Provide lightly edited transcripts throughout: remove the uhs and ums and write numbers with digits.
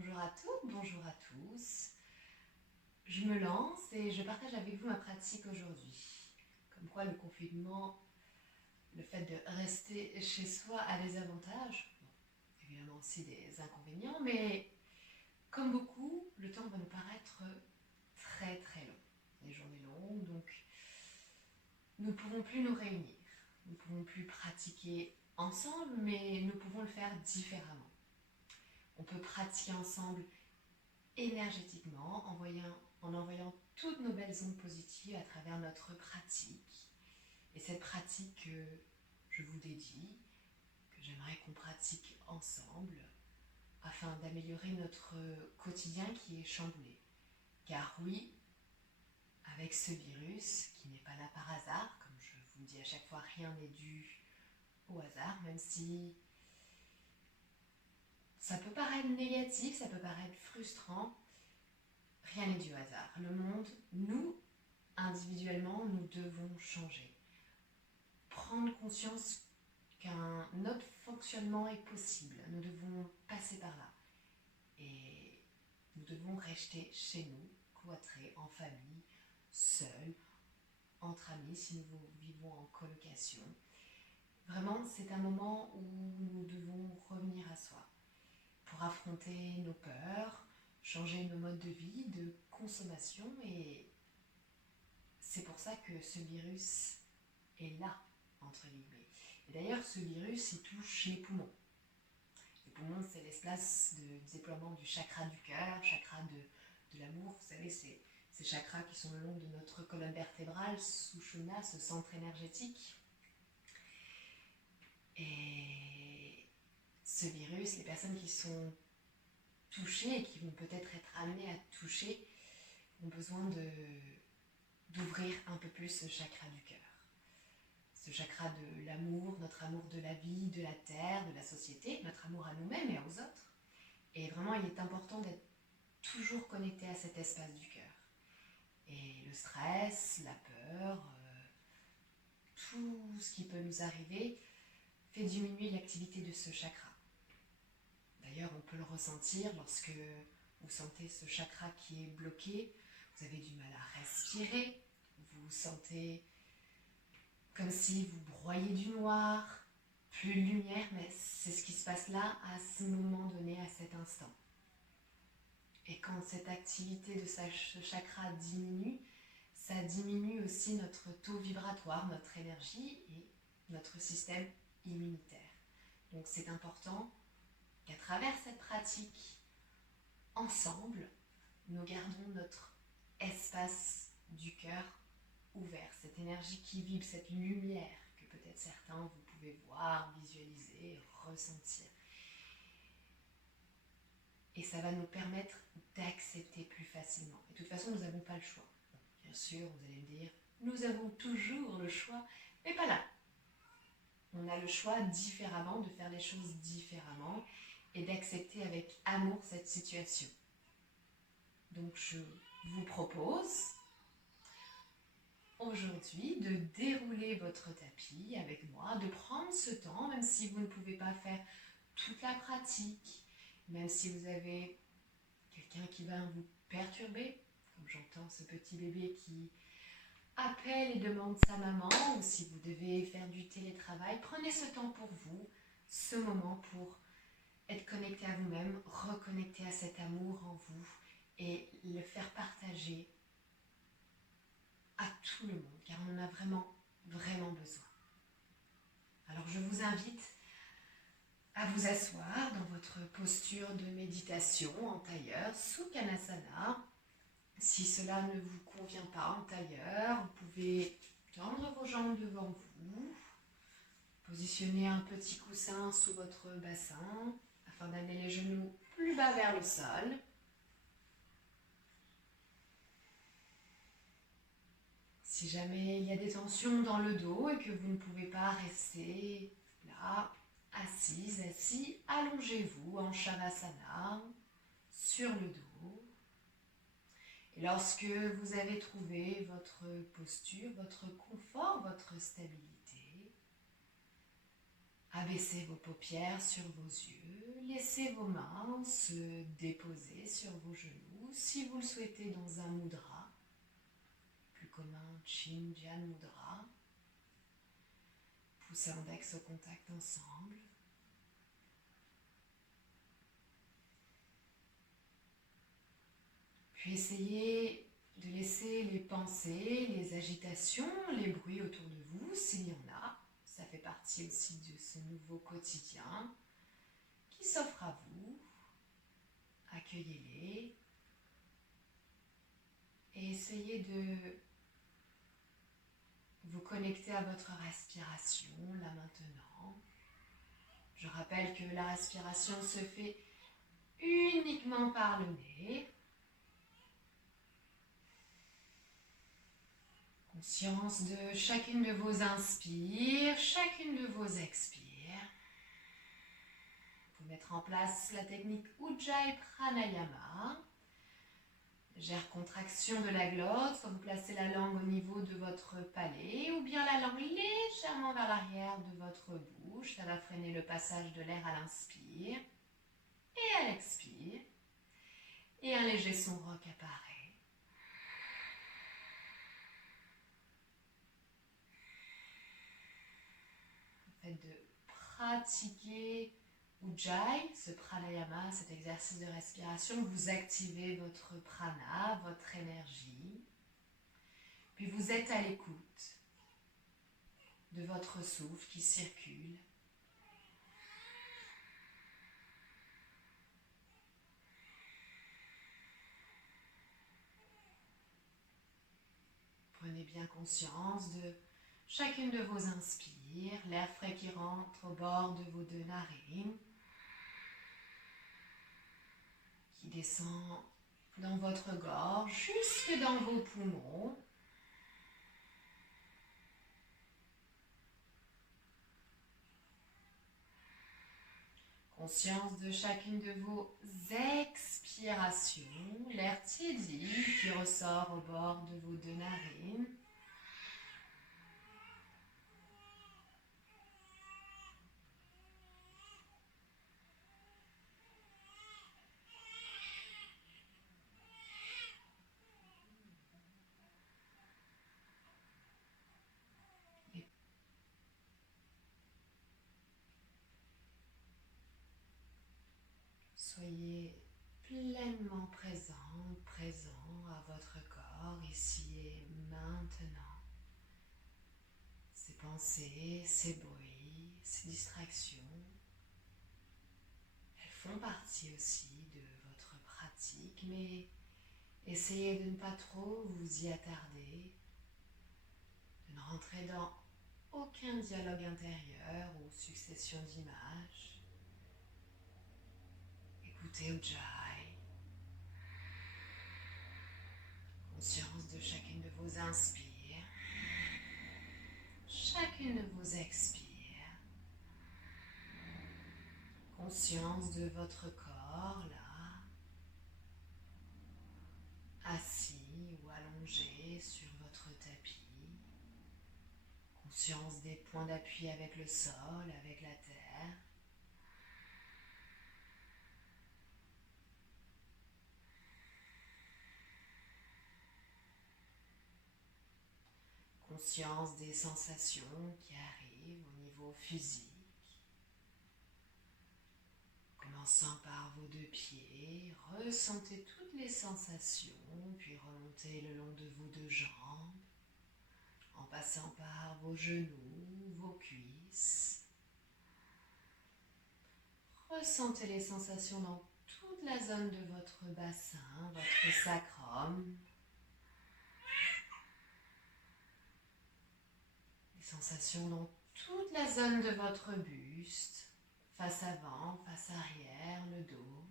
Bonjour à toutes, bonjour à tous. Je me lance et je partage avec vous ma pratique aujourd'hui. Comme quoi le confinement, le fait de rester chez soi a des avantages, bon, évidemment aussi des inconvénients, mais comme beaucoup, le temps va nous paraître très très long. Les journées longues, donc nous ne pouvons plus nous réunir, nous ne pouvons plus pratiquer ensemble, mais nous pouvons le faire différemment. On peut pratiquer ensemble énergétiquement en envoyant toutes nos belles ondes positives à travers notre pratique. Et cette pratique que je vous dédie, que j'aimerais qu'on pratique ensemble, afin d'améliorer notre quotidien qui est chamboulé. Car oui, avec ce virus, qui n'est pas là par hasard, comme je vous le dis à chaque fois, rien n'est dû au hasard, même si ça peut paraître négatif, ça peut paraître frustrant, rien n'est dû au hasard. Le monde, nous, individuellement, nous devons changer. Prendre conscience qu'un autre fonctionnement est possible. Nous devons passer par là. Et nous devons rester chez nous, cloîtrés, en famille, seuls, entre amis, si nous vivons en colocation. Vraiment, c'est un moment où nous devons revenir à soi pour affronter nos peurs, changer nos modes de vie, de consommation. Et c'est pour ça que ce virus est là, entre guillemets. Et d'ailleurs, ce virus, il touche les poumons. Les poumons, c'est l'espace de déploiement du chakra du cœur, chakra de l'amour. Vous savez, ces chakras qui sont le long de notre colonne vertébrale, Sushumna, ce centre énergétique. Et ce virus, les personnes qui sont touchées et qui vont peut-être être amenées à toucher, ont besoin d'ouvrir un peu plus ce chakra du cœur. Ce chakra de l'amour, notre amour de la vie, de la terre, de la société, notre amour à nous-mêmes et aux autres. Et vraiment, il est important d'être toujours connecté à cet espace du cœur. Et le stress, la peur, tout ce qui peut nous arriver fait diminuer l'activité de ce chakra. D'ailleurs, on peut le ressentir lorsque vous sentez ce chakra qui est bloqué, vous avez du mal à respirer, vous vous sentez comme si vous broyez du noir, plus de lumière, mais c'est ce qui se passe là à ce moment donné, à cet instant. Et quand cette activité de ce chakra diminue, ça diminue aussi notre taux vibratoire, notre énergie et notre système immunitaire. Donc c'est important qu'à travers cette pratique, ensemble, nous gardons notre espace du cœur ouvert, cette énergie qui vibre, cette lumière que peut-être certains vous pouvez voir, visualiser, ressentir. Et ça va nous permettre d'accepter plus facilement. Et de toute façon, nous n'avons pas le choix. Bien sûr, vous allez me dire, nous avons toujours le choix, mais pas là. On a le choix différemment, de faire les choses différemment et d'accepter avec amour cette situation. Donc je vous propose aujourd'hui de dérouler votre tapis avec moi, de prendre ce temps, même si vous ne pouvez pas faire toute la pratique, même si vous avez quelqu'un qui va vous perturber, comme j'entends ce petit bébé qui appelle et demande sa maman, ou si vous devez faire du télétravail, prenez ce temps pour vous, ce moment pour être connecté à vous-même, reconnecter à cet amour en vous et le faire partager à tout le monde, car on en a vraiment, vraiment besoin. Alors je vous invite à vous asseoir dans votre posture de méditation en tailleur, Sukhanasana. Si cela ne vous convient pas en tailleur, vous pouvez tendre vos jambes devant vous, positionner un petit coussin sous votre bassin afin d'amener les genoux plus bas vers le sol. Si jamais il y a des tensions dans le dos et que vous ne pouvez pas rester là, assise, assis, allongez-vous en Shavasana sur le dos. Et lorsque vous avez trouvé votre posture, votre confort, votre stabilité, Abaissez vos paupières sur vos yeux, laissez vos mains se déposer sur vos genoux si vous le souhaitez dans un mudra, plus commun Chin-Dhyana Mudra. Poussez index au contact ensemble. Puis essayez de laisser les pensées, les agitations, les bruits autour de vous, s'il y en a. Ça fait partie aussi de ce nouveau quotidien qui s'offre à vous. Accueillez-les et essayez de vous connecter à votre respiration là maintenant. Je rappelle que la respiration se fait uniquement par le nez. Conscience de chacune de vos inspires, chacune de vos expires. Vous mettre en place la technique Ujjayi Pranayama. Légère contraction de la glotte, soit vous placez la langue au niveau de votre palais ou bien la langue légèrement vers l'arrière de votre bouche. Ça va freiner le passage de l'air à l'inspire et à l'expire. Et un léger son rock apparaît. Faites de pratiquer Ujjayi, ce pranayama, cet exercice de respiration, vous activez votre prana, votre énergie. Puis vous êtes à l'écoute de votre souffle qui circule. Prenez bien conscience de chacune de vos inspires, l'air frais qui rentre au bord de vos deux narines, qui descend dans votre gorge, jusque dans vos poumons. Conscience de chacune de vos expirations, l'air tiédi qui ressort au bord de vos deux narines. Soyez pleinement présent, présent à votre corps ici et maintenant. Ces pensées, ces bruits, ces distractions, elles font partie aussi de votre pratique, mais essayez de ne pas trop vous y attarder, de ne rentrer dans aucun dialogue intérieur ou succession d'images. Écoutez Ujjayi, conscience de chacune de vos inspires, chacune de vos expires, conscience de votre corps là, assis ou allongé sur votre tapis, conscience des points d'appui avec le sol, avec la terre. Conscience des sensations qui arrivent au niveau physique. Commençant par vos deux pieds, ressentez toutes les sensations, puis remontez le long de vos deux jambes, en passant par vos genoux, vos cuisses. Ressentez les sensations dans toute la zone de votre bassin, votre sacrum. Les sensations dans toute la zone de votre buste, face avant, face arrière, le dos.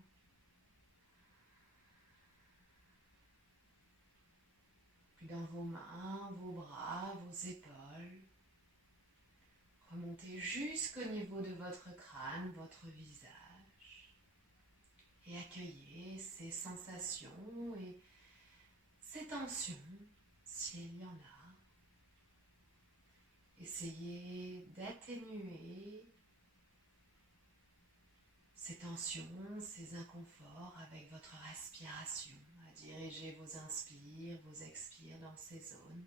Puis dans vos mains, vos bras, vos épaules. Remontez jusqu'au niveau de votre crâne, votre visage. Et accueillez ces sensations et ces tensions, s'il y en a. Essayez d'atténuer ces tensions, ces inconforts avec votre respiration, à diriger vos inspires, vos expires dans ces zones.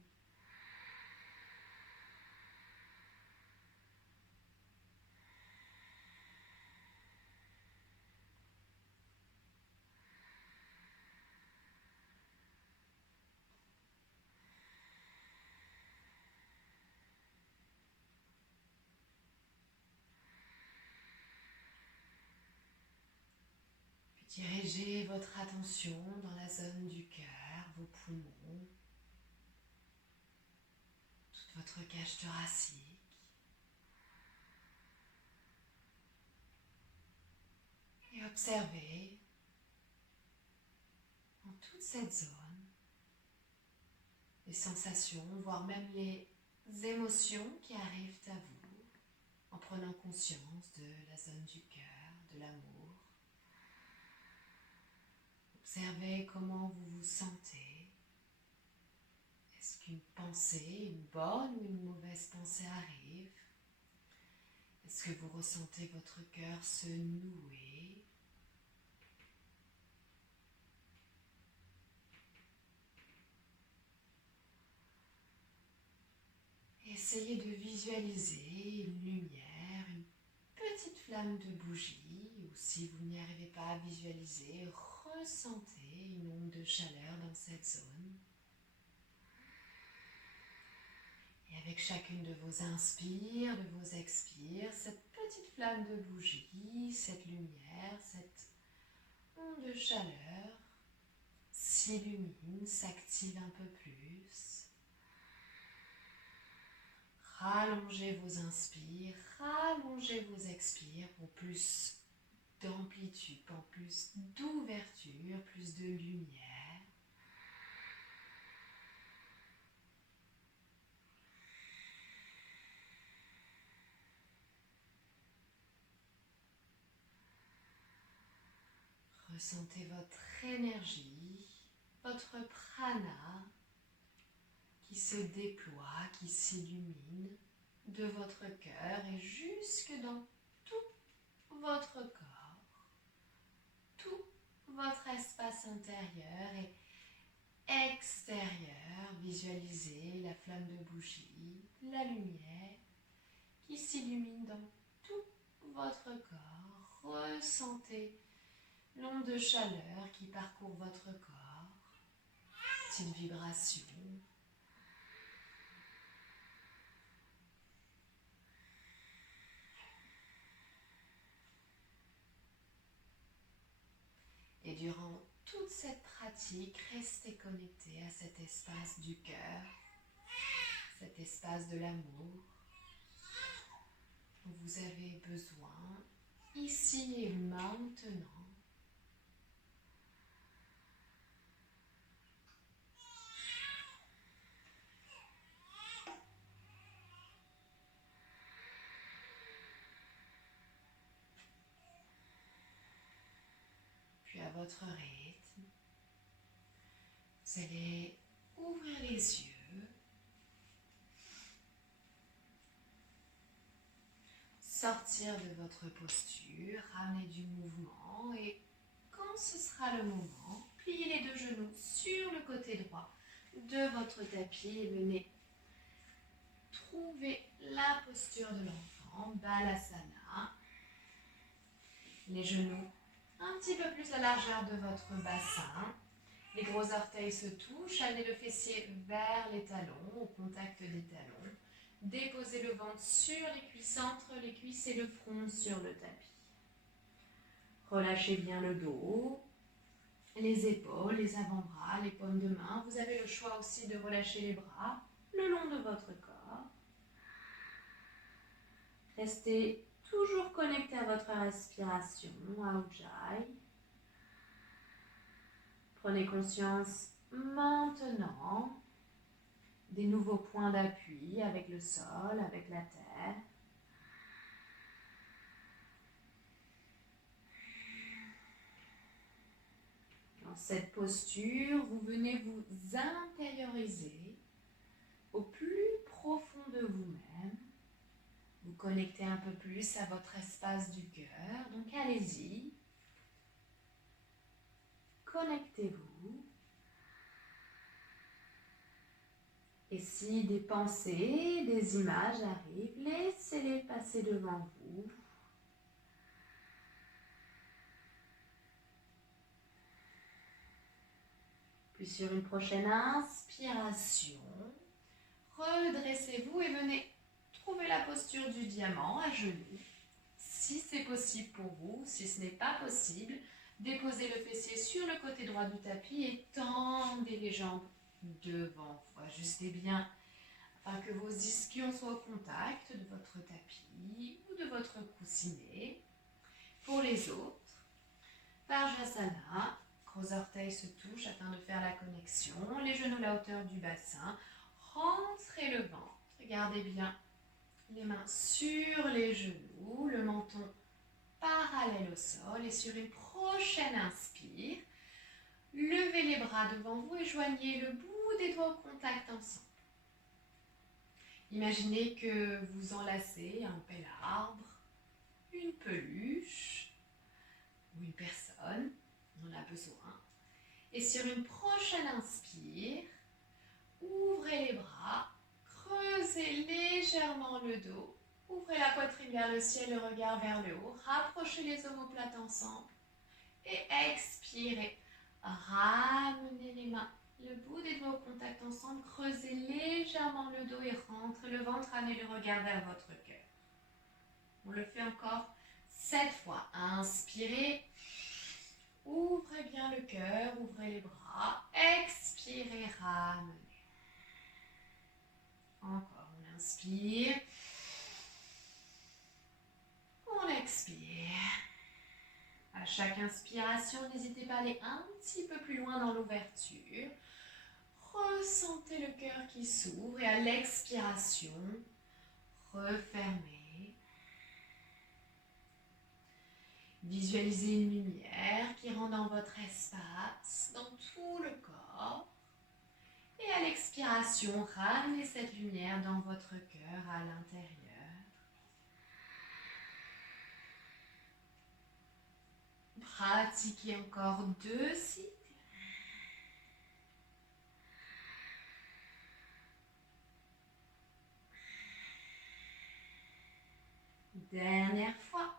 Dirigez votre attention dans la zone du cœur, vos poumons, toute votre cage thoracique. Et observez dans toute cette zone les sensations, voire même les émotions qui arrivent à vous en prenant conscience de la zone du cœur, de l'amour. Observez comment vous vous sentez. Est-ce qu'une pensée, une bonne ou une mauvaise pensée arrive? Est-ce que vous ressentez votre cœur se nouer? Essayez de visualiser une lumière, une petite flamme de bougie, ou si vous n'y arrivez pas à visualiser, ressentez une onde de chaleur dans cette zone. Et avec chacune de vos inspires, de vos expires, cette petite flamme de bougie, cette lumière, cette onde de chaleur s'illumine, s'active un peu plus. Rallongez vos inspires, rallongez vos expires pour plus d'amplitude, pour plus d'ouverture, plus de lumière. Ressentez votre énergie, votre prana qui se déploie, qui s'illumine de votre cœur et jusque dans tout votre corps, tout votre espace intérieur et extérieur. Visualisez la flamme de bougie, la lumière qui s'illumine dans tout votre corps. Ressentez l'onde de chaleur qui parcourt votre corps, petite vibration. Et durant toute cette pratique, restez connecté à cet espace du cœur, cet espace de l'amour dont vous avez besoin ici et maintenant. Puis à votre rythme, vous allez ouvrir les yeux, sortir de votre posture, ramener du mouvement et quand ce sera le moment, pliez les deux genoux sur le côté droit de votre tapis et venez trouver la posture de l'enfant, Balasana. Les genoux un petit peu plus la largeur de votre bassin. Les gros orteils se touchent, amenez le fessier vers les talons, au contact des talons. Déposez le ventre sur les cuisses, entre les cuisses et le front sur le tapis. Relâchez bien le dos, les épaules, les avant-bras, les paumes de main. Vous avez le choix aussi de relâcher les bras le long de votre corps. Restez toujours connecté à votre respiration, à Ujjayi. Prenez conscience maintenant des nouveaux points d'appui avec le sol, avec la terre. Dans cette posture, vous venez vous intérioriser au plus profond de vous-même. Vous connecter un peu plus à votre espace du cœur. Donc allez-y. Connectez-vous. Et si des pensées, des images arrivent, laissez-les passer devant vous. Puis sur une prochaine inspiration, redressez-vous et venez trouver la posture du diamant à genoux. Si c'est possible pour vous, si ce n'est pas possible, déposez le fessier sur le côté droit du tapis et tendez les jambes devant vous. Ajustez bien afin que vos ischions soient au contact de votre tapis ou de votre coussinet. Pour les autres, Vajrasana, gros orteils se touchent afin de faire la connexion, les genoux à la hauteur du bassin, rentrez le ventre, gardez bien les mains sur les genoux, le menton parallèle au sol et sur une prochaine inspire, levez les bras devant vous et joignez le bout des doigts au contact ensemble. Imaginez que vous enlacez un bel arbre, une peluche ou une personne, on en a besoin. Et sur une prochaine inspire, ouvrez les bras, creusez légèrement le dos, ouvrez la poitrine vers le ciel, le regard vers le haut, rapprochez les omoplates ensemble et expirez. Ramenez les mains, le bout des doigts au contact ensemble, creusez légèrement le dos et rentrez le ventre, amenez le regard vers votre cœur. On le fait encore 7 fois. Inspirez, ouvrez bien le cœur, ouvrez les bras, expirez, ramenez. Encore, on inspire, on expire. À chaque inspiration, n'hésitez pas à aller un petit peu plus loin dans l'ouverture. Ressentez le cœur qui s'ouvre et à l'expiration, refermez. Visualisez une lumière qui rentre dans votre espace, dans tout le corps. Et à l'expiration, ramenez cette lumière dans votre cœur à l'intérieur. Pratiquez encore 2 cycles. Dernière fois.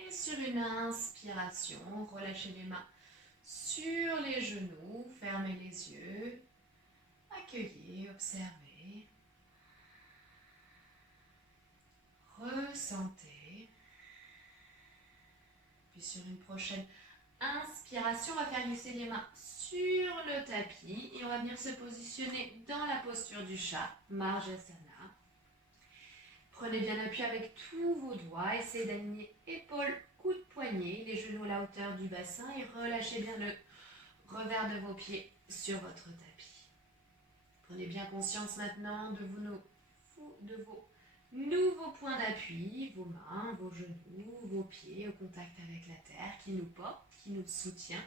Et sur une inspiration, relâchez les mains sur les genoux, fermez les yeux, accueillez, observez, ressentez. Puis sur une prochaine inspiration, on va faire glisser les mains sur le tapis et on va venir se positionner dans la posture du chat, Marjasana. Prenez bien appui avec tous vos doigts, essayez d'aligner épaules, coudes, poignets, les genoux à la hauteur du bassin et relâchez bien le revers de vos pieds sur votre tapis. Prenez bien conscience maintenant de vos nouveaux points d'appui, vos mains, vos genoux, vos pieds au contact avec la terre qui nous porte, qui nous soutient.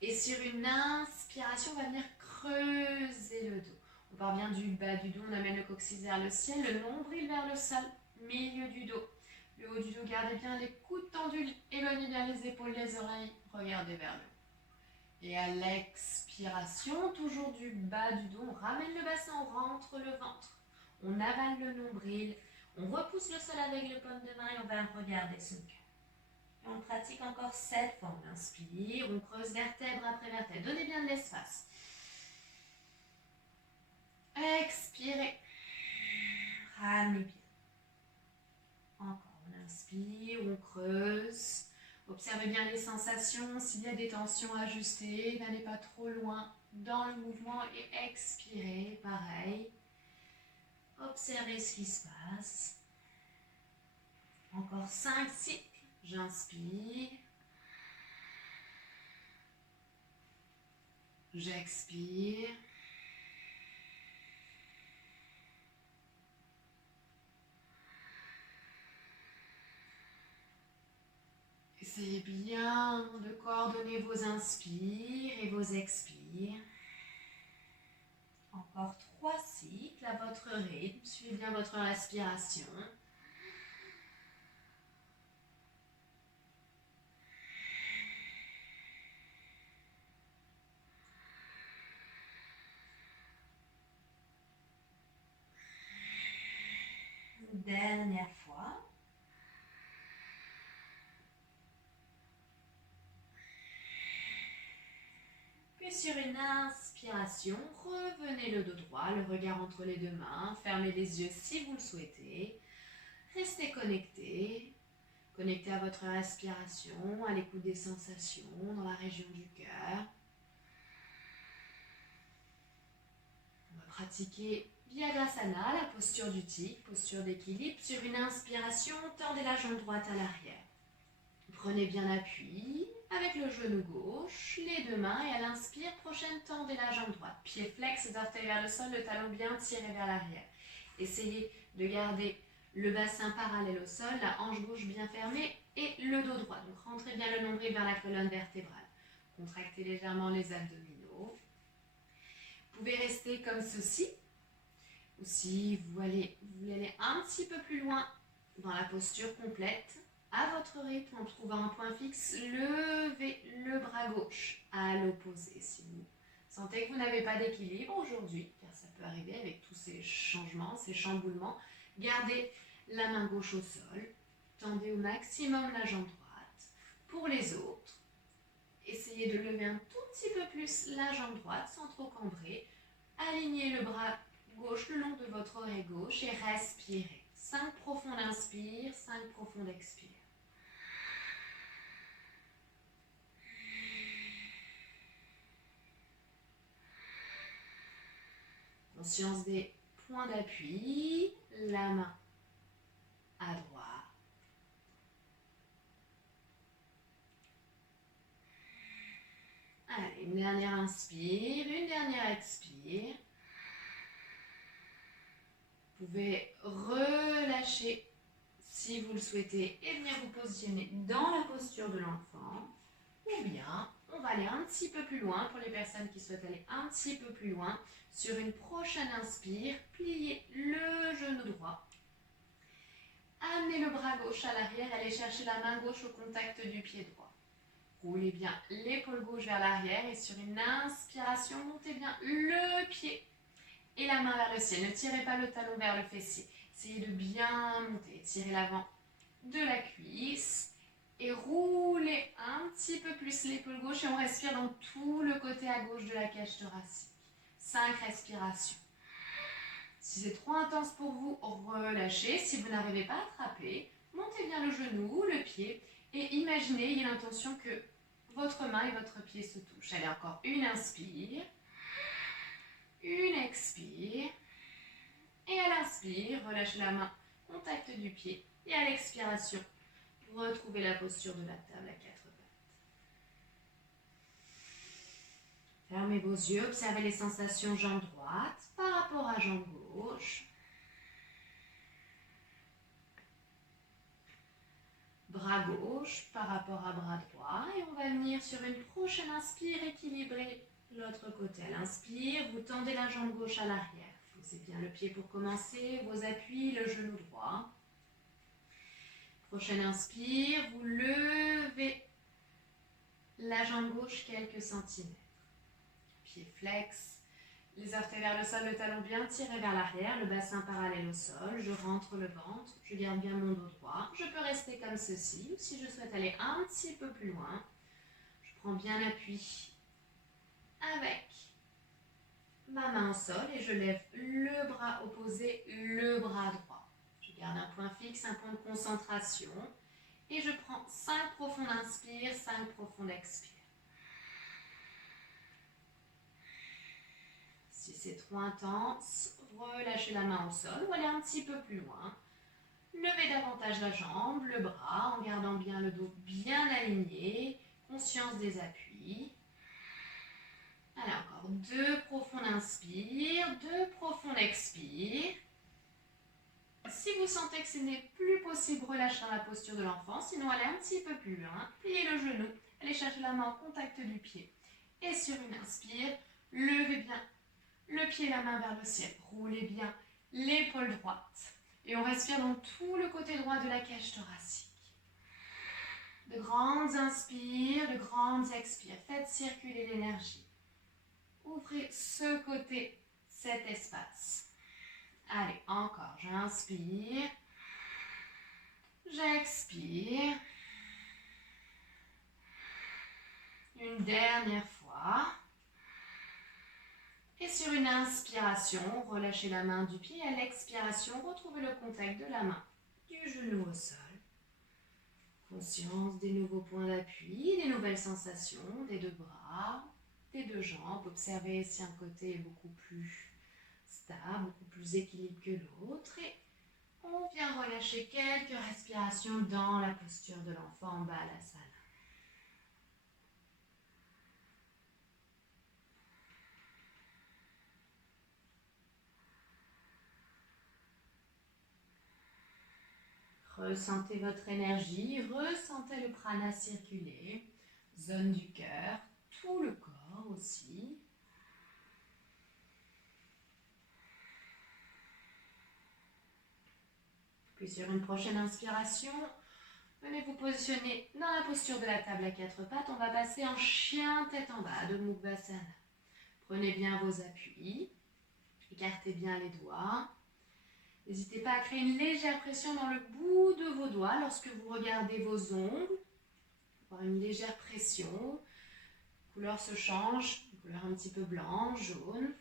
Et sur une inspiration, on va venir creuser le dos. On part bien du bas du dos, on amène le coccyx vers le ciel, le nombril vers le sol, milieu du dos. Le haut du dos, gardez bien les coudes tendus, éloignez bien les épaules, les oreilles, regardez vers le haut. Et à l'expiration, toujours du bas du dos, on ramène le bassin, on rentre le ventre. On avale le nombril, on repousse le sol avec le paume de main et on va regarder son cœur. On pratique encore 7 fois. On inspire, on creuse vertèbre après vertèbre. Donnez bien de l'espace. Expirez. Ramenez bien. Encore, on inspire, on creuse. Observez bien les sensations. S'il y a des tensions, ajustez. N'allez pas trop loin dans le mouvement et expirez. Pareil. Observez ce qui se passe. Encore 5 cycles. J'inspire. J'expire. Essayez bien de coordonner vos inspires et vos expires. Encore 3 cycles à votre rythme. Suivez bien votre respiration. Dernière fois. Puis sur une inspiration, revenez le dos droit, le regard entre les deux mains. Fermez les yeux si vous le souhaitez. Restez connecté. Connecté à votre respiration, à l'écoute des sensations dans la région du cœur. On va pratiquer Vyagasana, la posture du tigre, posture d'équilibre. Sur une inspiration, tendez la jambe droite à l'arrière. Prenez bien appui avec le genou gauche, les deux mains et à l'inspire, prochaine, tendez la jambe droite. Pied flex, les orteils vers le sol, le talon bien tiré vers l'arrière. Essayez de garder le bassin parallèle au sol, la hanche gauche bien fermée et le dos droit. Donc rentrez bien le nombril vers la colonne vertébrale. Contractez légèrement les abdominaux. Vous pouvez rester comme ceci. Ou si vous voulez aller un petit peu plus loin dans la posture complète, à votre rythme, en trouvant un point fixe, levez le bras gauche à l'opposé. Si vous sentez que vous n'avez pas d'équilibre aujourd'hui, car ça peut arriver avec tous ces changements, ces chamboulements, gardez la main gauche au sol, tendez au maximum la jambe droite. Pour les autres, essayez de lever un tout petit peu plus la jambe droite sans trop cambrer. Alignez le bras gauche le long de votre oreille gauche et respirez. 5 profondes inspires, 5 profondes expires. Conscience des points d'appui, la main à droite. Allez, une dernière inspire, une dernière expire. Vous pouvez relâcher si vous le souhaitez et venir vous positionner dans la posture de l'enfant. Ou bien, on va aller un petit peu plus loin pour les personnes qui souhaitent aller un petit peu plus loin. Sur une prochaine inspire, pliez le genou droit. Amenez le bras gauche à l'arrière, allez chercher la main gauche au contact du pied droit. Roulez bien l'épaule gauche vers l'arrière et sur une inspiration, montez bien le pied et la main vers le ciel. Ne tirez pas le talon vers le fessier. Essayez de bien monter. Tirez l'avant de la cuisse. Et roulez un petit peu plus l'épaule gauche et on respire dans tout le côté à gauche de la cage thoracique. 5 respirations. Si c'est trop intense pour vous, relâchez. Si vous n'arrivez pas à attraper, montez bien le genou, le pied et imaginez, il y a l'intention que votre main et votre pied se touchent. Allez, encore une inspire, une expire et à l'inspire, relâchez la main, contact du pied et à l'expiration, retrouvez la posture de la table à 4 pattes. Fermez vos yeux, observez les sensations jambe droite par rapport à jambe gauche. Bras gauche par rapport à bras droit. Et on va venir sur une prochaine inspire, équilibrer l'autre côté. À l'inspire, vous tendez la jambe gauche à l'arrière. Posez bien le pied pour commencer, vos appuis, le genou droit. Prochaine inspire, vous levez la jambe gauche quelques centimètres. Pied flex, les orteils vers le sol, le talon bien tiré vers l'arrière, le bassin parallèle au sol. Je rentre le ventre, je garde bien mon dos droit. Je peux rester comme ceci, ou si je souhaite aller un petit peu plus loin, je prends bien appui avec ma main au sol et je lève le bras opposé, le bras droit. Je garde un point fixe, un point de concentration et je prends 5 profondes inspires, 5 profondes expires. Si c'est trop intense, relâchez la main au sol ou allez un petit peu plus loin. Levez davantage la jambe, le bras en gardant bien le dos bien aligné, conscience des appuis. Allez, encore 2 profondes inspires, 2 profondes expires. Si vous sentez que ce n'est plus possible, relâchez dans la posture de l'enfant. Sinon, allez un petit peu plus loin. Pliez le genou. Allez chercher la main au contact du pied. Et sur une inspire, levez bien le pied, la main vers le ciel. Roulez bien l'épaule droite. Et on respire dans tout le côté droit de la cage thoracique. De grandes inspires, de grandes expires. Faites circuler l'énergie. Ouvrez ce côté, cet espace. Allez, encore. J'inspire. J'expire. Une dernière fois. Et sur une inspiration, relâchez la main du pied. À l'expiration, retrouvez le contact de la main du genou au sol. Conscience des nouveaux points d'appui, des nouvelles sensations, des deux bras, des deux jambes. Observez si un côté est beaucoup plus stable, beaucoup plus équilibré que l'autre. Et on vient relâcher quelques respirations dans la posture de l'enfant en Balasana. Ressentez votre énergie, ressentez le prana circuler, zone du cœur, tout le corps aussi. Puis sur une prochaine inspiration, venez vous positionner dans la posture de la table à quatre pattes. On va passer en chien tête en bas de Mukbasana. Prenez bien vos appuis, écartez bien les doigts. N'hésitez pas à créer une légère pression dans le bout de vos doigts lorsque vous regardez vos ongles. Avoir une légère pression. La couleur se change, une couleur un petit peu blanche, jaune.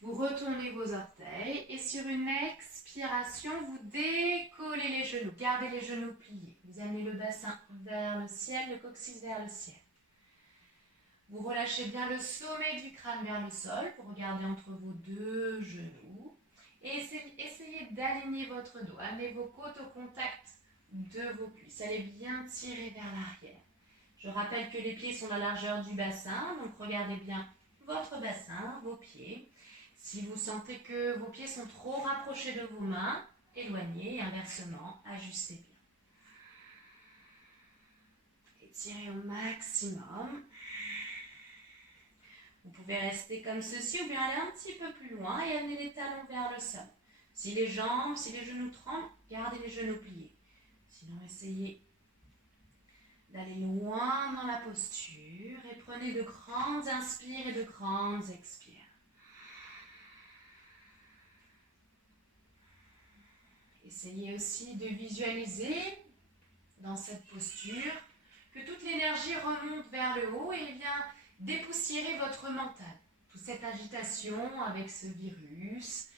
Vous retournez vos orteils et sur une expiration, vous décollez les genoux. Gardez les genoux pliés. Vous amenez le bassin vers le ciel, le coccyx vers le ciel. Vous relâchez bien le sommet du crâne vers le sol. Vous regardez entre vos deux genoux. Et essayez d'aligner votre dos. Amenez vos côtes au contact de vos cuisses. Allez bien tirer vers l'arrière. Je rappelle que les pieds sont la largeur du bassin. Donc regardez bien votre bassin, vos pieds. Si vous sentez que vos pieds sont trop rapprochés de vos mains, éloignez et inversement, ajustez bien. Étirez au maximum. Vous pouvez rester comme ceci ou bien aller un petit peu plus loin et amener les talons vers le sol. Si les jambes, si les genoux tremblent, gardez les genoux pliés. Sinon, essayez d'aller loin dans la posture et prenez de grandes inspires et de grandes expires. Essayez aussi de visualiser dans cette posture que toute l'énergie remonte vers le haut et vient dépoussiérer votre mental. Toute cette agitation avec ce virus,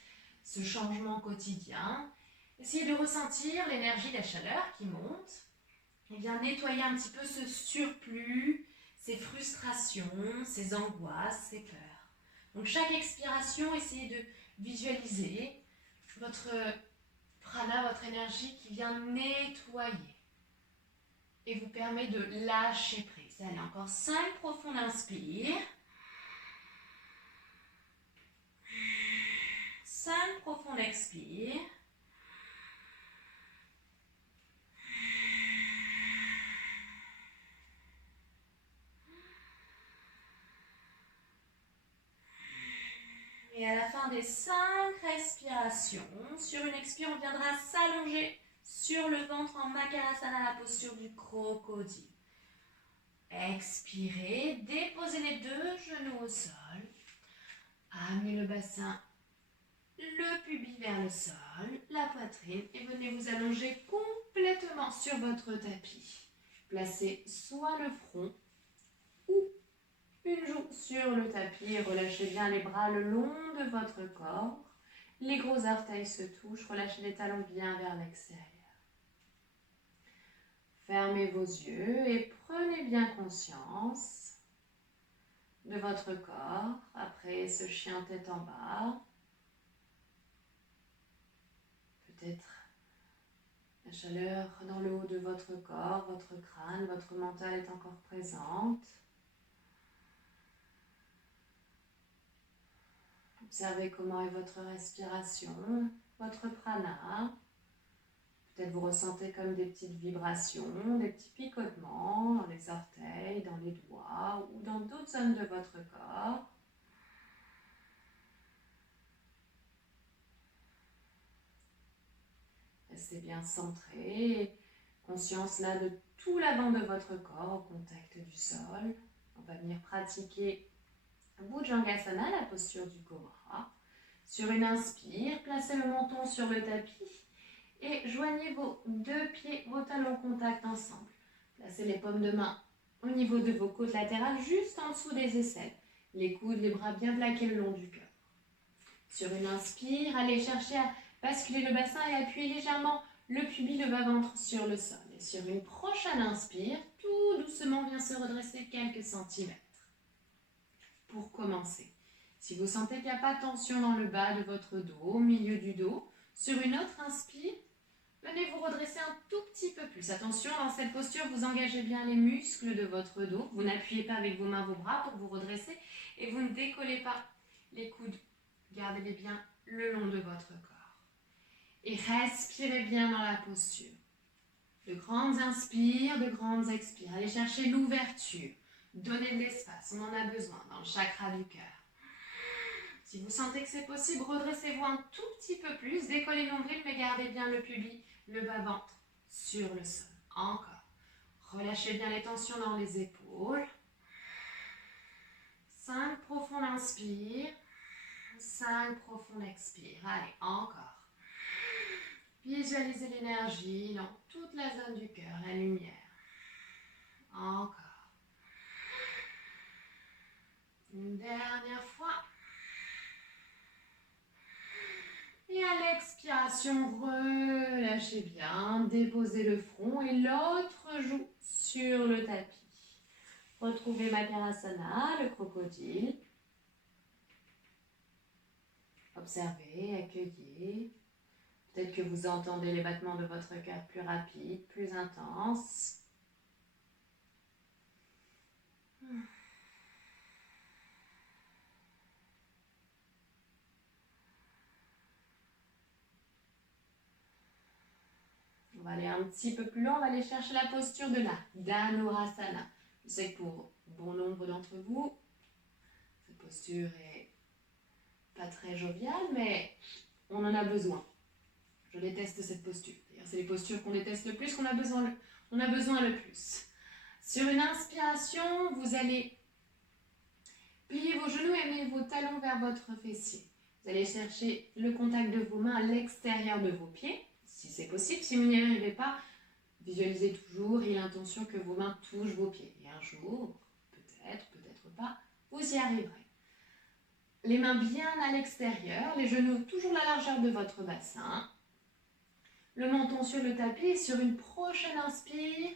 ce changement quotidien. Essayez de ressentir l'énergie, la chaleur qui monte et vient nettoyer un petit peu ce surplus, ces frustrations, ces angoisses, ces peurs. Donc chaque expiration, essayez de visualiser votre prana, votre énergie qui vient nettoyer et vous permet de lâcher prise. Allez, encore 5 profondes inspires. 5 profondes expires. Et à la fin des 5 respirations, sur une expire, on viendra s'allonger sur le ventre en Makarasana, la posture du crocodile. Expirez, déposez les deux genoux au sol. Amenez le bassin, le pubis vers le sol, la poitrine et venez vous allonger complètement sur votre tapis. Placez soit le front ou une joue sur le tapis. Relâchez bien les bras le long de votre corps. Les gros orteils se touchent. Relâchez les talons bien vers l'extérieur. Fermez vos yeux et prenez bien conscience de votre corps après ce chien tête en bas. Peut-être la chaleur dans le haut de votre corps, votre crâne, votre mental est encore présente. Observez comment est votre respiration, votre prana. Peut-être vous ressentez comme des petites vibrations, des petits picotements dans les orteils, dans les doigts ou dans d'autres zones de votre corps. Restez bien centré. Conscience là de tout l'avant de votre corps au contact du sol. On va venir pratiquer Bhujangasana, la posture du Cobra. Sur une inspire, placez le menton sur le tapis et joignez vos deux pieds, vos talons contact ensemble. Placez les paumes de main au niveau de vos côtes latérales, juste en dessous des aisselles. Les coudes, les bras bien plaqués le long du cœur. Sur une inspire, allez chercher à basculer le bassin et appuyer légèrement le pubis, le bas-ventre sur le sol. Et sur une prochaine inspire, tout doucement vient se redresser quelques centimètres. Pour commencer, si vous sentez qu'il n'y a pas de tension dans le bas de votre dos, au milieu du dos, sur une autre inspire, venez vous redresser un tout petit peu plus. Attention, dans cette posture, vous engagez bien les muscles de votre dos. Vous n'appuyez pas avec vos mains vos bras pour vous redresser et vous ne décollez pas les coudes. Gardez-les bien le long de votre corps. Et respirez bien dans la posture. De grandes inspires, de grandes expires. Allez chercher l'ouverture. Donnez de l'espace, on en a besoin dans le chakra du cœur. Si vous sentez que c'est possible, redressez-vous un tout petit peu plus. Décollez le nombril, mais gardez bien le pubis, le bas-ventre sur le sol. Encore. Relâchez bien les tensions dans les épaules. 5 profondes inspires. 5 profondes expires. Allez, encore. Visualisez l'énergie dans toute la zone du cœur, la lumière. Encore. Une dernière fois. Et à l'expiration, relâchez bien, déposez le front et l'autre joue sur le tapis. Retrouvez Makarasana, le crocodile. Observez, accueillez. Peut-être que vous entendez les battements de votre cœur plus rapides, plus intenses. On va aller un petit peu plus loin, on va aller chercher la posture de la Dhanurasana. Je sais que pour bon nombre d'entre vous, cette posture est pas très joviale, mais on en a besoin. Je déteste cette posture. D'ailleurs, c'est les postures qu'on déteste le plus, qu'on a besoin le plus. Sur une inspiration, vous allez plier vos genoux et mettre vos talons vers votre fessier. Vous allez chercher le contact de vos mains à l'extérieur de vos pieds, si c'est possible. Si vous n'y arrivez pas, visualisez toujours et l'intention que vos mains touchent vos pieds. Et un jour, peut-être, peut-être pas, vous y arriverez. Les mains bien à l'extérieur, les genoux toujours la largeur de votre bassin. Le menton sur le tapis et sur une prochaine inspire,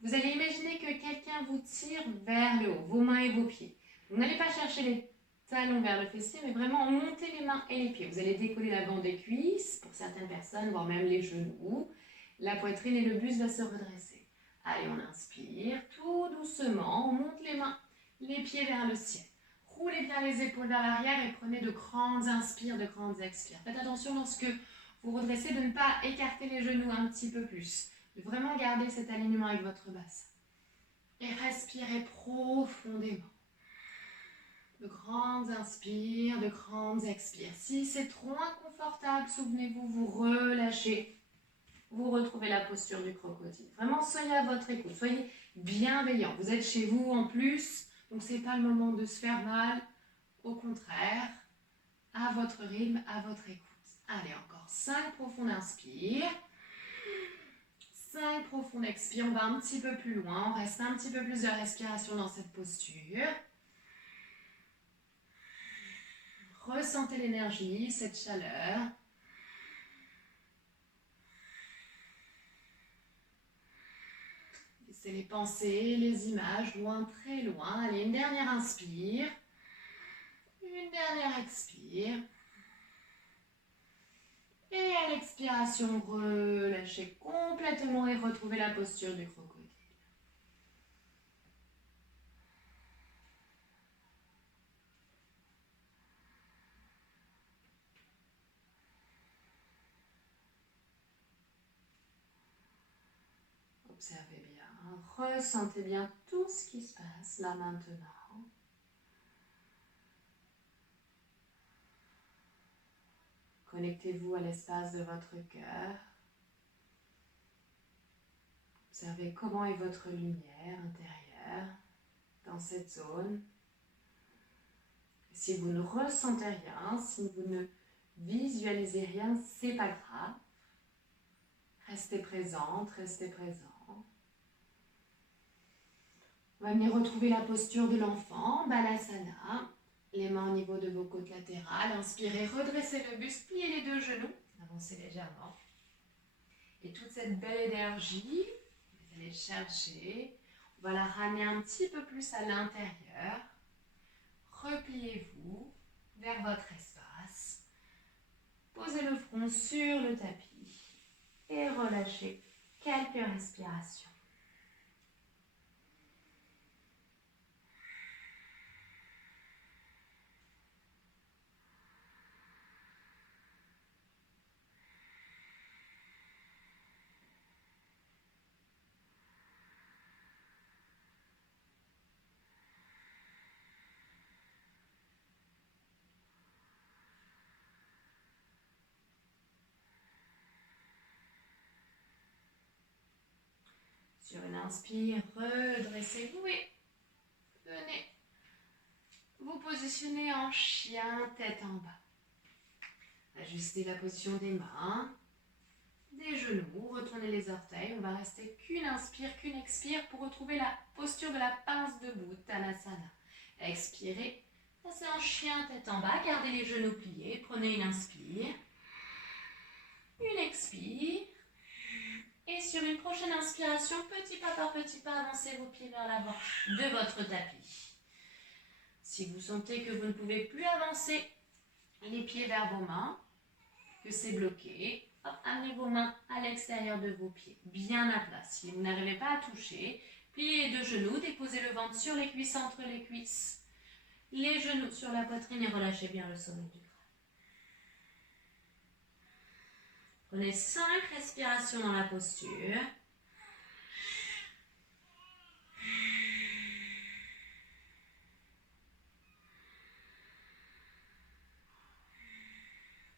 vous allez imaginer que quelqu'un vous tire vers le haut, vos mains et vos pieds. Vous n'allez pas chercher les talons vers le fessier, mais vraiment monter les mains et les pieds. Vous allez décoller la bande des cuisses, pour certaines personnes, voire même les genoux. La poitrine et le buste va se redresser. Allez, on inspire, tout doucement, on monte les mains, les pieds vers le ciel. Roulez bien les épaules vers l'arrière et prenez de grandes inspires, de grandes expires. Faites attention lorsque vous redressez de ne pas écarter les genoux un petit peu plus. De vraiment garder cet alignement avec votre bassin. Et respirez profondément. De grandes inspires, de grandes expires. Si c'est trop inconfortable, souvenez-vous, vous relâchez. Vous retrouvez la posture du crocodile. Vraiment, soyez à votre écoute. Soyez bienveillant. Vous êtes chez vous en plus, donc ce n'est pas le moment de se faire mal. Au contraire, à votre rythme, à votre écoute. Allez, encore 5 profondes inspires. 5 profondes expires. On va un petit peu plus loin. On reste un petit peu plus de respiration dans cette posture. Ressentez l'énergie, cette chaleur. Laissez les pensées, les images loin, très loin. Allez, une dernière inspire. Une dernière expire. Et à l'expiration, relâchez complètement et retrouvez la posture du crocodile. Observez bien, ressentez bien tout ce qui se passe là maintenant. Connectez-vous à l'espace de votre cœur. Observez comment est votre lumière intérieure dans cette zone. Si vous ne ressentez rien, si vous ne visualisez rien, c'est pas grave. Restez présente, restez présent. On va venir retrouver la posture de l'enfant, Balasana. Les mains au niveau de vos côtes latérales. Inspirez, redressez le buste, pliez les deux genoux. Avancez légèrement. Et toute cette belle énergie, vous allez chercher. On va la ramener un petit peu plus à l'intérieur. Repliez-vous vers votre espace. Posez le front sur le tapis et relâchez quelques respirations. Sur une inspire, redressez-vous et venez vous positionner en chien, tête en bas. Ajustez la position des mains, des genoux, retournez les orteils. On va rester qu'une inspire, qu'une expire pour retrouver la posture de la pince debout, Tadasana. Expirez, passez en chien, tête en bas, gardez les genoux pliés, prenez une inspire, une expire. Et sur une prochaine inspiration, petit pas par petit pas, avancez vos pieds vers l'avant de votre tapis. Si vous sentez que vous ne pouvez plus avancer les pieds vers vos mains, que c'est bloqué, hop, amenez vos mains à l'extérieur de vos pieds, bien à plat. Si vous n'arrivez pas à toucher, pliez les deux genoux, déposez le ventre sur les cuisses, entre les cuisses, les genoux sur la poitrine et relâchez bien le sommet du crâne. Prenez 5 respirations dans la posture.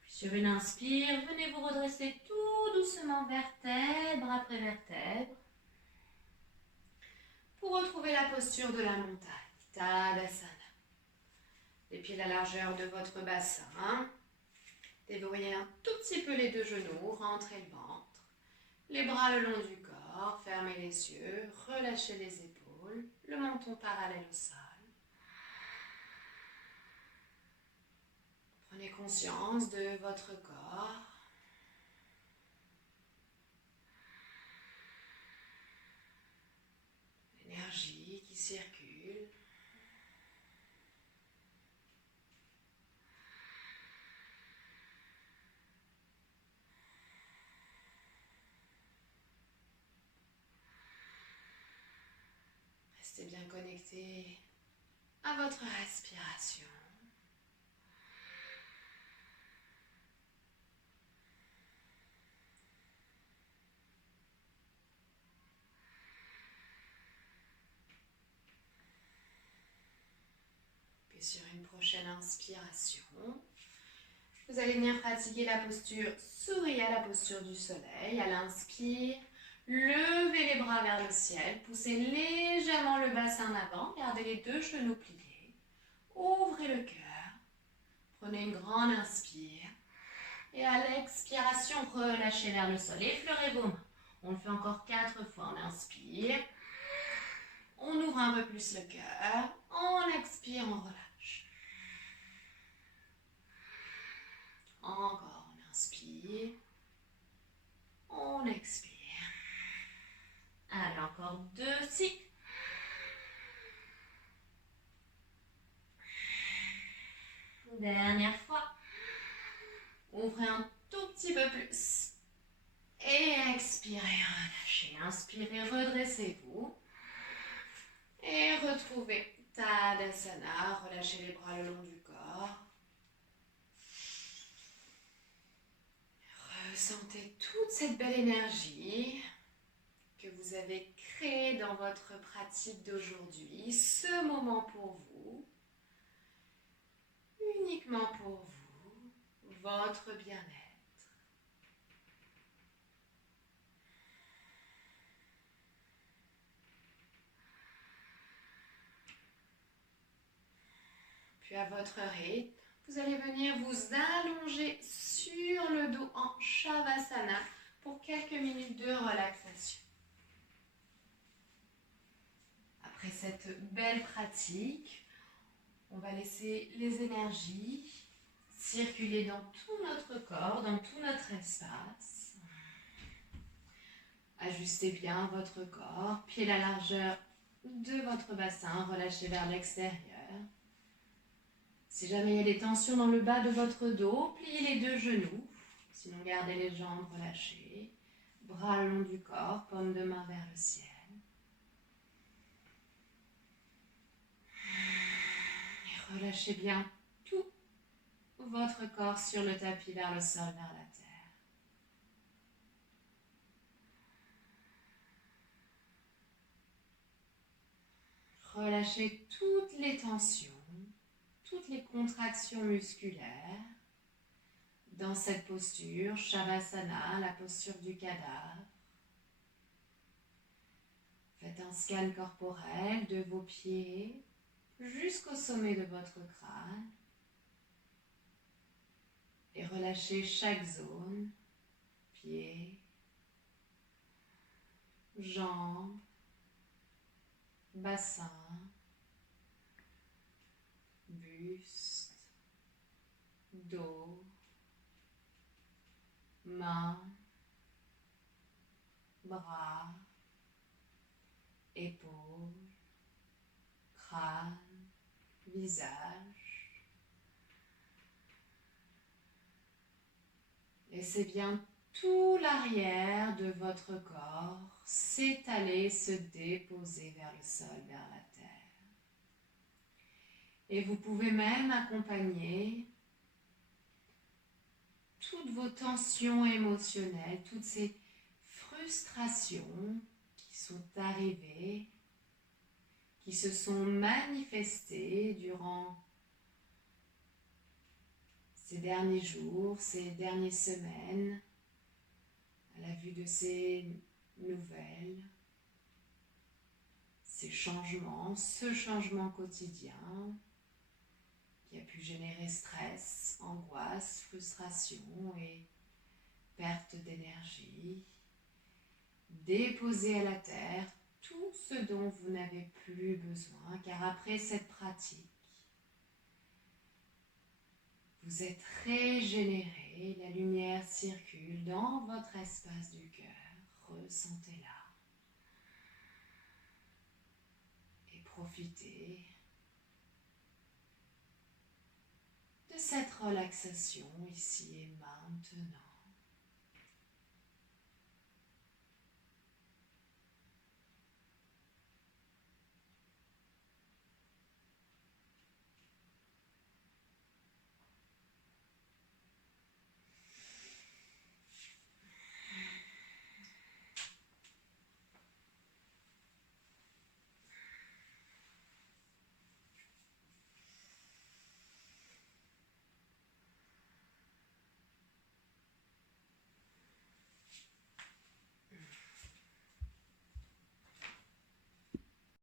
Puis sur une inspire, venez vous redresser tout doucement, vertèbre après vertèbre, pour retrouver la posture de la montagne, Tadasana. Les pieds à la largeur de votre bassin. Déverrouillez un tout petit peu les deux genoux, rentrez le ventre, les bras le long du corps, fermez les yeux, relâchez les épaules, le menton parallèle au sol. Prenez conscience de votre corps. L'énergie qui circule. Restez bien connecté à votre respiration. Puis sur une prochaine inspiration, vous allez venir pratiquer la posture souris à la posture du soleil. À l'inspire, levez les bras vers le ciel, poussez légèrement le bassin en avant, gardez les deux genoux pliés, ouvrez le cœur, prenez une grande inspire et à l'expiration, relâchez vers le sol, effleurez vos mains. On le fait encore 4 fois, on inspire, on ouvre un peu plus le cœur, on expire, on relâche. Encore, on inspire, on expire. Allez, encore 2 cycles. Dernière fois. Ouvrez un tout petit peu plus. Et expirez, relâchez. Inspirez, redressez-vous. Et retrouvez Tadasana. Relâchez les bras le long du corps. Ressentez toute cette belle énergie que vous avez créée dans votre pratique d'aujourd'hui. Ce moment pour vous. Uniquement pour vous. Votre bien-être. Puis à votre rythme, vous allez venir vous allonger sur le dos en Shavasana pour quelques minutes de relaxation. Après cette belle pratique, on va laisser les énergies circuler dans tout notre corps, dans tout notre espace. Ajustez bien votre corps, pied la largeur de votre bassin, relâchez vers l'extérieur. Si jamais il y a des tensions dans le bas de votre dos, pliez les deux genoux, sinon gardez les jambes relâchées, bras le long du corps, paume de main vers le ciel. Et relâchez bien tout votre corps sur le tapis vers le sol, vers la terre. Relâchez toutes les tensions, toutes les contractions musculaires. Dans cette posture, Shavasana, la posture du cadavre. Faites un scan corporel de vos pieds jusqu'au sommet de votre crâne. Et relâchez chaque zone, pieds, jambes, bassin, buste, dos, mains, bras, épaules, crâne, visage. Laissez bien tout l'arrière de votre corps s'étaler, se déposer vers le sol, vers la terre. Et vous pouvez même accompagner toutes vos tensions émotionnelles, toutes ces frustrations qui sont arrivées, qui se sont manifestées durant ces derniers jours, ces dernières semaines, à la vue de ces nouvelles, ces changements, ce changement quotidien qui a pu générer stress, angoisse, frustration et perte d'énergie. Déposez à la terre tout ce dont vous n'avez plus besoin, car après cette pratique, vous êtes régénéré, la lumière circule dans votre espace du cœur, ressentez-la et profitez de cette relaxation ici et maintenant.